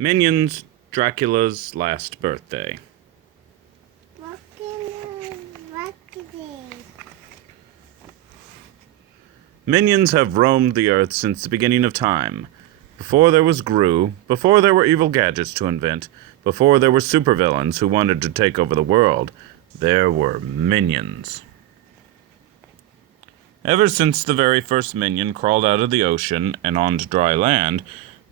Minions, Dracula's last birthday. Minions have roamed the earth since the beginning of time. Before there was Gru, before there were evil gadgets to invent, before there were supervillains who wanted to take over the world, there were minions. Ever since the very first minion crawled out of the ocean and onto dry land,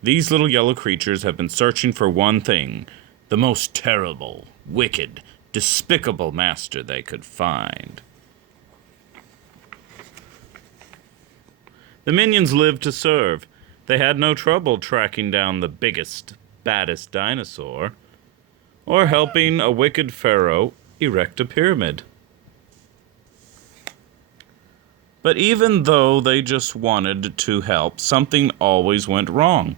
these little yellow creatures have been searching for one thing, the most terrible, wicked, despicable master they could find. The minions lived to serve. They had no trouble tracking down the biggest, baddest dinosaur, or helping a wicked pharaoh erect a pyramid. But even though they just wanted to help, something always went wrong.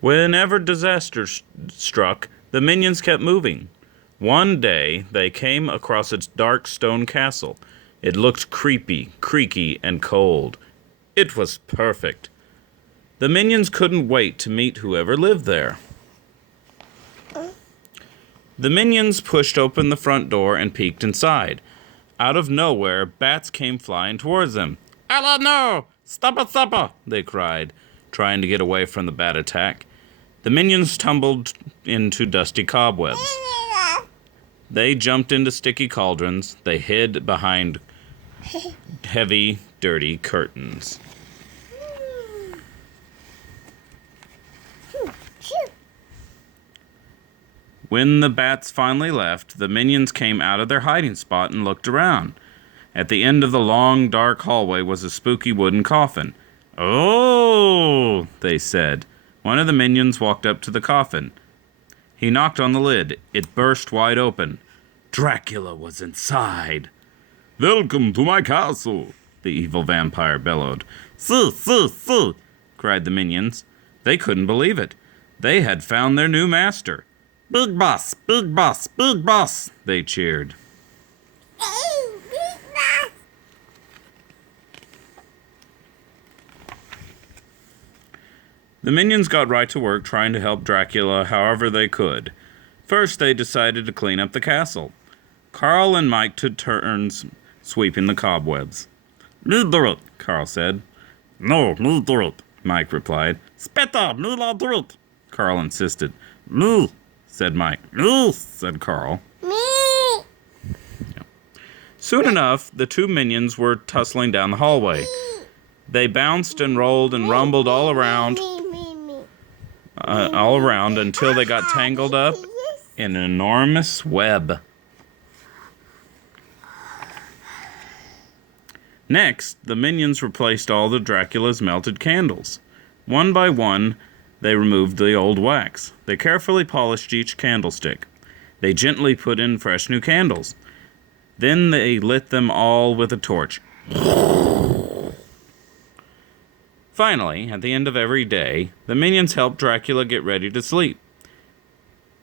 Whenever disaster struck, the minions kept moving. One day, they came across a dark stone castle. It looked creepy, creaky, and cold. It was perfect. The minions couldn't wait to meet whoever lived there. The minions pushed open the front door and peeked inside. Out of nowhere, bats came flying towards them. "Allah no! Stoppa! They cried, trying to get away from the bat attack. The minions tumbled into dusty cobwebs. They jumped into sticky cauldrons. They hid behind heavy, dirty curtains. When the bats finally left, the minions came out of their hiding spot and looked around. At the end of the long, dark hallway was a spooky wooden coffin. "Oh," they said. One of the minions walked up to the coffin. He knocked on the lid. It burst wide open. Dracula was inside. "Welcome to my castle," the evil vampire bellowed. "See," cried the minions. They couldn't believe it. They had found their new master. "Big boss, big boss, big boss," they cheered. The minions got right to work trying to help Dracula however they could. First, they decided to clean up the castle. Carl and Mike took turns sweeping the cobwebs. "Me do it," Carl said. "No, me do it," Mike replied. "Spitter, me not do it," Carl insisted. "Me," said Mike. "Me," said Carl. Me. Soon enough, the two minions were tussling down the hallway. They bounced and rolled and rumbled all around until they got tangled up in an enormous web. Next, the minions replaced all the Dracula's melted candles. One by one, they removed the old wax. They carefully polished each candlestick. They gently put in fresh new candles. Then they lit them all with a torch. Finally, at the end of every day, the minions helped Dracula get ready to sleep.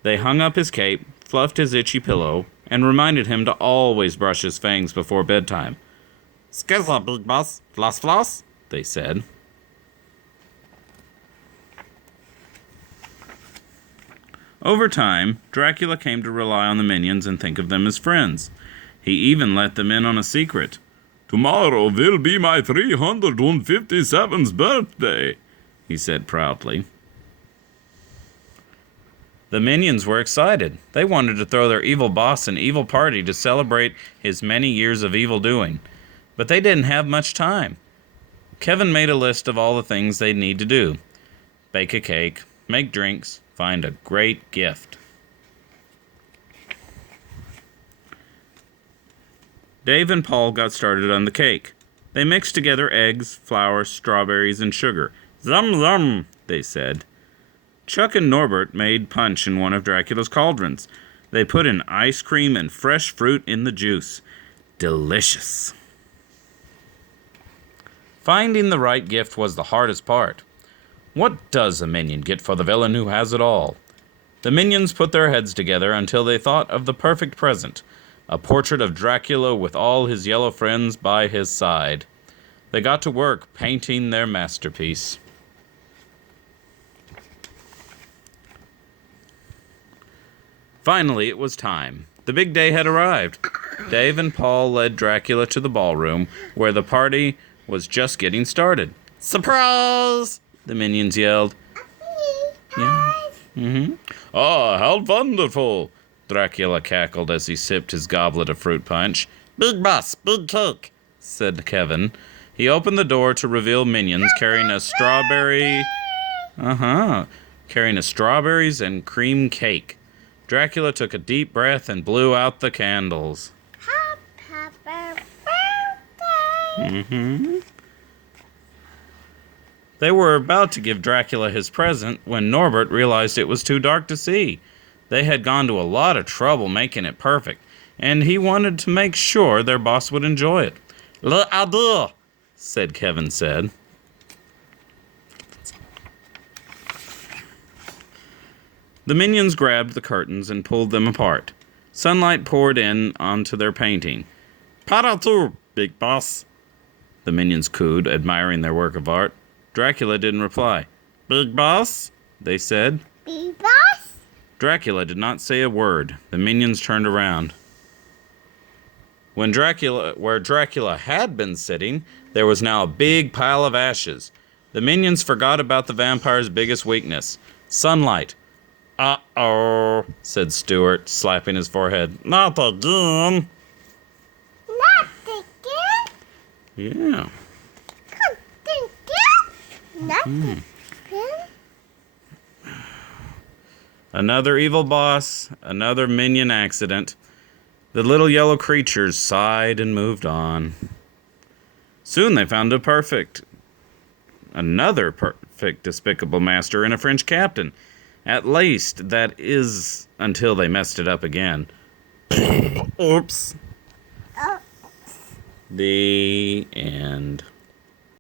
They hung up his cape, fluffed his itchy pillow, and reminded him to always brush his fangs before bedtime. "Skizza, big boss, floss floss," they said. Over time, Dracula came to rely on the minions and think of them as friends. He even let them in on a secret. "Tomorrow will be my 357th birthday," he said proudly. The minions were excited. They wanted to throw their evil boss an evil party to celebrate his many years of evil doing. But they didn't have much time. Kevin made a list of all the things they'd need to do. Bake a cake, make drinks, find a great gift. Dave and Paul got started on the cake. They mixed together eggs, flour, strawberries, and sugar. "Yum, yum," they said. Chuck and Norbert made punch in one of Dracula's cauldrons. They put in ice cream and fresh fruit in the juice. Delicious. Finding the right gift was the hardest part. What does a minion get for the villain who has it all? The minions put their heads together until they thought of the perfect present, a portrait of Dracula with all his yellow friends by his side. They got to work painting their masterpiece. Finally, it was time. The big day had arrived. Dave and Paul led Dracula to the ballroom, where the party was just getting started. Surprise! The minions yelled. Yeah. Mm-hmm. Oh, how wonderful! Dracula cackled as he sipped his goblet of fruit punch. Big boss, big cake, said Kevin. He opened the door to reveal minions carrying a strawberry... carrying a strawberries and cream cake. Dracula took a deep breath and blew out the candles. Happy birthday! They were about to give Dracula his present when Norbert realized it was too dark to see. They had gone to a lot of trouble making it perfect, and he wanted to make sure their boss would enjoy it. "Le idea," said Kevin said. The minions grabbed the curtains and pulled them apart. Sunlight poured in onto their painting. "Partout, big boss," the minions cooed, admiring their work of art. Dracula didn't reply. "Big boss?" they said. Big boss? Dracula did not say a word. The minions turned around. Where Dracula had been sitting, there was now a big pile of ashes. The minions forgot about the vampire's biggest weakness, sunlight. "Uh-oh," said Stuart, slapping his forehead. "Not again." Not again? Yeah. Not again? Another evil boss, another minion accident. The little yellow creatures sighed and moved on. Soon they found another perfect despicable master and a French captain. At least, that is, until they messed it up again. Oops. Oh. The end.